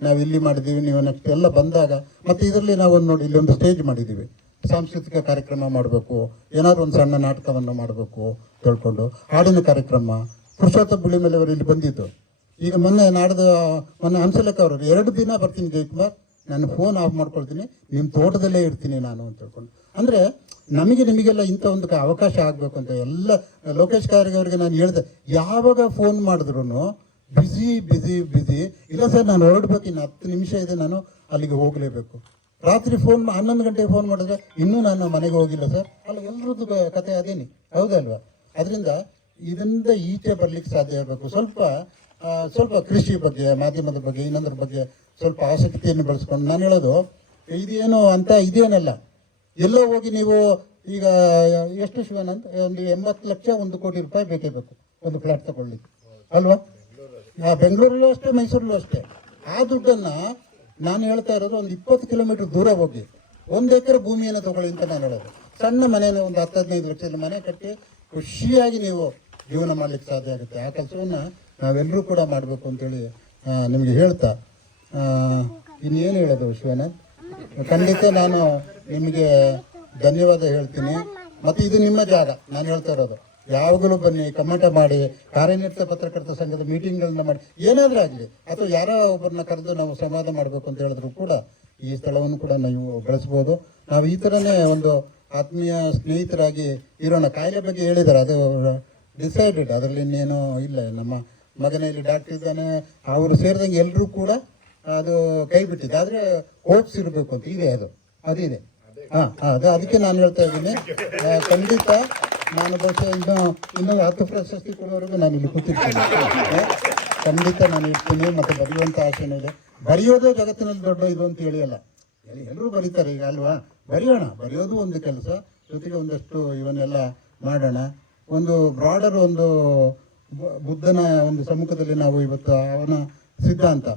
ನಾವು ಇಲ್ಲಿ ಮಾಡಿದ್ದೀವಿ. ನೀವು ನೆಕ್ಸ್ಟ್ ಎಲ್ಲ ಬಂದಾಗ, ಮತ್ತೆ ಇದರಲ್ಲಿ ನಾವು ನೋಡಿ ಇಲ್ಲಿ ಒಂದು ಸ್ಟೇಜ್ ಮಾಡಿದ್ದೀವಿ. ಸಾಂಸ್ಕೃತಿಕ ಕಾರ್ಯಕ್ರಮ ಮಾಡಬೇಕು, ಏನಾದ್ರು ಒಂದು ಸಣ್ಣ ನಾಟಕವನ್ನು ಮಾಡಬೇಕು ತಿಳ್ಕೊಂಡು ಹಾಡಿನ ಕಾರ್ಯಕ್ರಮ. ಪುರುಷೋತ್ತಮ ಬುಳಿ ಮೇಲೆ ಅವರು ಇಲ್ಲಿ ಬಂದಿದ್ದು. ಈಗ ಮೊನ್ನೆ ನಾಡ್ದು, ಮೊನ್ನೆ ಹಂಸಲೇಖ ಅವರು, ಎರಡು ದಿನ ಬರ್ತೀನಿ ಜಯಕುಮಾರ್. ನಾನು ಫೋನ್ ಆಫ್ ಮಾಡ್ಕೊಳ್ತೀನಿ. ನಿಮ್ಮ ತೋಟದಲ್ಲೇ ಇರ್ತೀನಿ ನಾನು ಅಂತ ಹೇಳ್ಕೊಂಡು ಅಂದರೆ ನಮಗೆ ನಿಮಗೆಲ್ಲ ಇಂಥ ಒಂದು ಅವಕಾಶ ಆಗಬೇಕು ಅಂತ ಎಲ್ಲ, ಲೋಕೇಶ್ ಕಾರ್ಗೆ ಅವರಿಗೆ ನಾನು ಹೇಳಿದೆ. ಯಾವಾಗ ಫೋನ್ ಮಾಡಿದ್ರು ಬ್ಯುಸಿ ಬ್ಯುಸಿ ಬ್ಯುಸಿ ಇಲ್ಲ ಸರ್, ನಾನು ಹೊರಡ್ಬೇಕು, ಇನ್ನು ಹತ್ತು ನಿಮಿಷ ಇದೆ, ನಾನು ಅಲ್ಲಿಗೆ ಹೋಗಲೇಬೇಕು. ರಾತ್ರಿ ಫೋನ್ ಹನ್ನೊಂದು ಗಂಟೆಗೆ ಫೋನ್ ಮಾಡಿದ್ರೆ ಇನ್ನೂ ನಾನು ಮನೆಗೆ ಹೋಗಿಲ್ಲ ಸರ್ ಅಲ್ಲ ಎಲ್ಲರದ್ದು ಕತೆ ಅದೇನಿ. ಹೌದಲ್ವಾ ಅದರಿಂದ ಇದರಿಂದ ಈಚೆ ಬರಲಿಕ್ಕೆ ಸಾಧ್ಯ ಆಗಬೇಕು ಸ್ವಲ್ಪ ಸ್ವಲ್ಪ ಕೃಷಿ ಬಗ್ಗೆ, ಮಾಧ್ಯಮದ ಬಗ್ಗೆ, ಇನ್ನೊಂದ್ರ ಬಗ್ಗೆ ಸ್ವಲ್ಪ ಆಸಕ್ತಿಯನ್ನು ಬೆಳೆಸ್ಕೊಂಡು ನಾನು ಹೇಳೋದು, ಇದೇನು ಅಂತ ಇದೇನಲ್ಲ. ಎಲ್ಲೋ ಹೋಗಿ ನೀವು ಈಗ ಎಷ್ಟು ಶಿವನಂತ ಒಂದು ಎಂಬತ್ತು ಲಕ್ಷ, ಒಂದು ಕೋಟಿ ರೂಪಾಯಿ ಬೇಕೇ ಬೇಕು. ಒಂದು ಫ್ಲಾಟ್ ತಗೊಳ್ಳಿ ಅಲ್ವಾ? ಬೆಂಗಳೂರಲ್ಲೂ ಅಷ್ಟೇ, ಮೈಸೂರಲ್ಲೂ ಅಷ್ಟೇ. ಆ ದುಡ್ಡನ್ನ ನಾನು ಹೇಳ್ತಾ ಇರೋದು ಒಂದು ಇಪ್ಪತ್ತು ಕಿಲೋಮೀಟರ್ ದೂರ ಹೋಗಿ ಒಂದು ಎಕರೆ ಭೂಮಿಯನ್ನು ತಗೊಳ್ಳಿ ಅಂತ ನಾನು ಹೇಳೋದು. ಸಣ್ಣ ಮನೆಯನ್ನು ಒಂದು ಹತ್ತು ಹದಿನೈದು ಲಕ್ಷದ ಮನೆ ಕಟ್ಟಿ ಖುಷಿಯಾಗಿ ನೀವು ಜೀವನ ಮಾಡ್ಲಿಕ್ಕೆ ಸಾಧ್ಯ ಆಗುತ್ತೆ. ಆ ಕೆಲಸವನ್ನ ನಾವೆಲ್ಲರೂ ಕೂಡ ಮಾಡಬೇಕು ಅಂತೇಳಿ ನಿಮಗೆ ಹೇಳ್ತಾ. ಇನ್ನೇನು ಹೇಳೋದು ಶಿವನಾಥ್ ಖಂಡಿತ ನಾನು ನಿಮಗೆ ಧನ್ಯವಾದ ಹೇಳ್ತೀನಿ. ಮತ್ತೆ ಇದು ನಿಮ್ಮ ಜಾಗ. ನಾನು ಹೇಳ್ತಾ ಇರೋದು. ಯಾವಾಗಲೂ ಬನ್ನಿ ಕಮೆಂಟ ಮಾಡಿ ಕಾರ್ಯನಿರತ ಪತ್ರಕರ್ತ ಸಂಘದ ಮೀಟಿಂಗ್ಗಳನ್ನ ಮಾಡಿ. ಏನಾದರೂ ಆಗಲಿ ಅಥವಾ ಯಾರೋ ಒಬ್ಬರನ್ನ ಕರೆದು ನಾವು ಸಂವಾದ ಮಾಡಬೇಕು ಅಂತ ಹೇಳಿದ್ರು ಕೂಡ ಈ ಸ್ಥಳವನ್ನು ಕೂಡ ನಾವು ಬಳಸ್ಬೋದು. ನಾವು ಈ ಥರನೇ ಒಂದು ಆತ್ಮೀಯ ಸ್ನೇಹಿತರಾಗಿ ಇರೋಣ. ಕಾಯಿಲೆ ಬಗ್ಗೆ ಹೇಳಿದ್ದಾರೆ ಅದು ಡಿಸೈಡೆಡ್ ಅದರಲ್ಲಿ ಇನ್ನೇನು ಇಲ್ಲ. ನಮ್ಮ ಮಗನ ಇಲ್ಲಿ ಡಾಕ್ಟರ್ ಇದ್ದಾನೆ ಅವರು ಸೇರಿದಂಗೆ ಎಲ್ಲರೂ ಕೂಡ ಅದು ಕೈ ಬಿಟ್ಟಿದೆ ಆದರೆ ಹೋಪ್ಸ್ ಇರಬೇಕು ಅಂತ ಇದೆ ಅದು. ಅದಿದೆ ಹಾಂ ಅದು ಅದಕ್ಕೆ ನಾನು ಹೇಳ್ತಾ ಇದ್ದೀನಿ. ಖಂಡಿತ ನಾನು ಬಹುಶಃ ಇನ್ನು ಇನ್ನೂ ಹತ್ತು ಪ್ರಶಸ್ತಿ ಕೊಡೋವರೆಗೂ ನಾನು ಇಲ್ಲಿ ಕೂತಿರ್ತೇನೆ. [LAUGHS] ಖಂಡಿತ ನಾನು ಇರ್ತೀನಿ ಮತ್ತು ಬರೆಯುವಂಥ ಆಸೆನೂ ಇದೆ. ಬರೆಯೋದೇ ಜಗತ್ತಿನಲ್ಲಿ ದೊಡ್ಡ ಇದು ಅಂತ ಹೇಳಿಯಲ್ಲ ಎಲ್ಲರೂ ಬರೀತಾರೆ ಈಗ ಅಲ್ವಾ? ಬರೆಯೋಣ ಬರೆಯೋದು ಒಂದು ಕೆಲಸ. ಜೊತೆಗೆ ಒಂದಷ್ಟು ಇವನ್ನೆಲ್ಲ ಮಾಡೋಣ. ಒಂದು ಬ್ರಾಡರ್ ಒಂದು ಬುದ್ಧನ ಒಂದು ಸಮ್ಮುಖದಲ್ಲಿ ನಾವು ಇವತ್ತು ಅವನ ಸಿದ್ಧಾಂತ.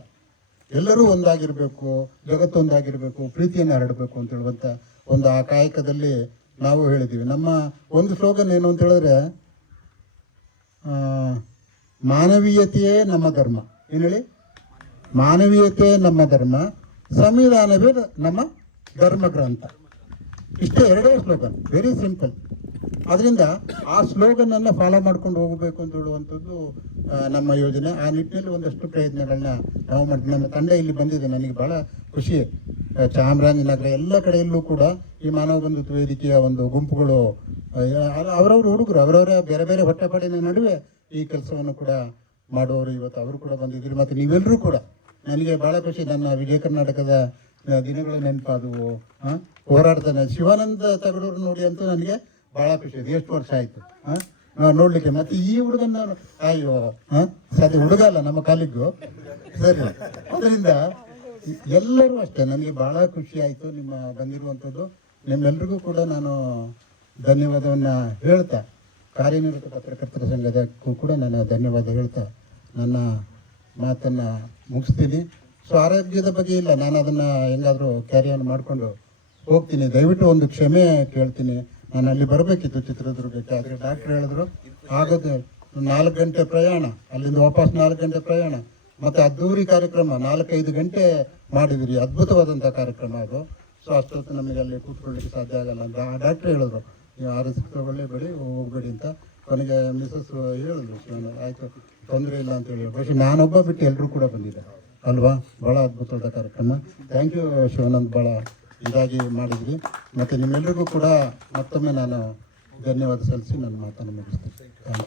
ಎಲ್ಲರೂ ಒಂದಾಗಿರಬೇಕು ಜಗತ್ತು ಒಂದಾಗಿರಬೇಕು ಪ್ರೀತಿಯನ್ನು ಹರಡಬೇಕು ಅಂತ ಹೇಳುವಂಥ ಒಂದು ಆ ಕಾಯಕದಲ್ಲಿ ನಾವು ಹೇಳಿದ್ದೀವಿ. ನಮ್ಮ ಒಂದು ಸ್ಲೋಗನ್ ಏನು ಅಂತ ಹೇಳಿದ್ರೆ ಮಾನವೀಯತೆಯೇ ನಮ್ಮ ಧರ್ಮ. ಏನು ಹೇಳಿ? ಮಾನವೀಯತೆ ನಮ್ಮ ಧರ್ಮ, ಸಂವಿಧಾನವೇ ನಮ್ಮ ಧರ್ಮ ಗ್ರಂಥ. ಇಷ್ಟೇ ಎರಡೇ ಸ್ಲೋಗನ್ ವೆರಿ ಸಿಂಪಲ್ ಅದರಿಂದ ಆ ಸ್ಲೋಗನ್ ಅನ್ನ ಫಾಲೋ ಮಾಡ್ಕೊಂಡು ಹೋಗಬೇಕು ಅಂತ ಹೇಳುವಂಥದ್ದು ನಮ್ಮ ಯೋಜನೆ. ಆ ನಿಟ್ಟಿನಲ್ಲಿ ಒಂದಷ್ಟು ಪ್ರಯತ್ನಗಳನ್ನ ನಾವು ಮಾಡ್ತೀವಿ ನಮ್ಮ ತಂಡ ಇಲ್ಲಿ ಬಂದಿದೆ. ನನಗೆ ಬಹಳ ಖುಷಿ. ಚಾಮರಾಜನಗರ ಎಲ್ಲ ಕಡೆಯಲ್ಲೂ ಕೂಡ ಈ ಮಾನವ ಬಂಧುತ್ವ ವೇದಿಕೆಯ ಒಂದು ಗುಂಪುಗಳು ಅವರವ್ರ ಹುಡುಗರು, ಅವರವರ ಬೇರೆ ಬೇರೆ ಹೊಟ್ಟೆಪಾಡಿನ ನಡುವೆ ಈ ಕೆಲಸವನ್ನು ಕೂಡ ಮಾಡುವವರು ಇವತ್ತು ಅವರು ಕೂಡ ಬಂದಿದ್ರು ಮತ್ತು ನೀವೆಲ್ಲರೂ ಕೂಡ ನನಗೆ ಬಹಳ ಖುಷಿ. ನನ್ನ ವಿಜಯ ಕರ್ನಾಟಕದ ದಿನಗಳು ನೆನಪಾದವು. ಹೋರಾಡ್ತಾನೆ ಶಿವಾನಂದ ತಗಡೂರು ನೋಡಿ ಅಂತೂ ನನಗೆ ಬಹಳ ಖುಷಿ ಎಷ್ಟು ವರ್ಷ ಆಯ್ತು? ಹಾಂ? ಆ, ನೋಡ್ಲಿಕ್ಕೆ ಮತ್ತೆ ಈ ಹುಡುಗನ ಅಯ್ಯೋ ಹಾಂ? ಸರಿ ಹುಡುಗ ಅಲ್ಲ ನಮ್ಮ ಕಾಲಿಗೂ ಸರಿ. ಅದರಿಂದ ಎಲ್ಲರೂ ಅಷ್ಟೇ ನನಗೆ ಬಹಳ ಖುಷಿ ಆಯ್ತು ನಿಮ್ಮ ಬಂದಿರುವಂಥದ್ದು. ನಿಮ್ಮೆಲ್ರಿಗೂ ಕೂಡ ನಾನು ಧನ್ಯವಾದವನ್ನು ಹೇಳ್ತಾ ಕಾರ್ಯನಿರತ ಪತ್ರಕರ್ತರ ಸಂಘದಕ್ಕೂ ಕೂಡ ನಾನು ಧನ್ಯವಾದ ಹೇಳ್ತಾ ನನ್ನ ಮಾತನ್ನು ಮುಗಿಸ್ತೀನಿ. ಸೊ ಆರೋಗ್ಯದ ಬಗ್ಗೆ ಇಲ್ಲ ನಾನು ಅದನ್ನು ಹೆಂಗಾದರೂ ಆನ್ ಮಾಡಿಕೊಂಡು ಹೋಗ್ತೀನಿ. ದಯವಿಟ್ಟು ಒಂದು ಕ್ಷಮೆ ಕೇಳ್ತೀನಿ. ನಾನು ಅಲ್ಲಿ ಬರಬೇಕಿತ್ತು ಚಿತ್ರದುರ್ಗಕ್ಕೆ. ಆದರೆ ಡಾಕ್ಟ್ರ್ ಹೇಳಿದ್ರು ಆಗೋದು ನಾಲ್ಕು ಗಂಟೆ ಪ್ರಯಾಣ, ಅಲ್ಲಿಂದ ವಾಪಸ್ ನಾಲ್ಕು ಗಂಟೆ ಪ್ರಯಾಣ. ಮತ್ತು ಅದ್ದೂರಿ ಕಾರ್ಯಕ್ರಮ, ನಾಲ್ಕೈದು ಗಂಟೆ ಮಾಡಿದಿರಿ ಅದ್ಭುತವಾದಂಥ ಕಾರ್ಯಕ್ರಮ ಅದು. ಸೊ ಅಷ್ಟೊತ್ತು ನಮಗೆ ಅಲ್ಲಿ ಕೂತ್ಕೊಳ್ಳಿಕ್ಕೆ ಸಾಧ್ಯ ಆಗಲ್ಲ ಅಂತ ಆ ಡಾಕ್ಟ್ರ್ ಹೇಳಿದ್ರು. ನೀವು ಆರ್ ತಗೊಳ್ಳೇಬೇಡಿ ಹೋಗ್ಬೇಡಿ ಅಂತ. ಕೊನೆಗೆ ಮಿಸಸ್ ಹೇಳಿದ್ರು, ನಾನು ಆಯಿತು, ತೊಂದರೆ ಇಲ್ಲ ಅಂತ ಹೇಳಿ ಬಟ್ ನಾನೊಬ್ಬ ಬಿಟ್ಟು ಎಲ್ಲರೂ ಕೂಡ ಬಂದಿದ್ದೆ ಅಲ್ವಾ? ಭಾಳ ಅದ್ಭುತವಾದ ಕಾರ್ಯಕ್ರಮ. Thank you Shivanand. ಭಾಳ ಇದಾಗಿ ಮಾಡಿದ್ರಿ. ಮತ್ತು ನಿಮ್ಮೆಲ್ಲರಿಗೂ ಕೂಡ ಮತ್ತೊಮ್ಮೆ ನಾನು ಧನ್ಯವಾದ ಸಲ್ಲಿಸಿ ನನ್ನ ಮಾತನ್ನು ಮುಗಿಸ್ತೇನೆ.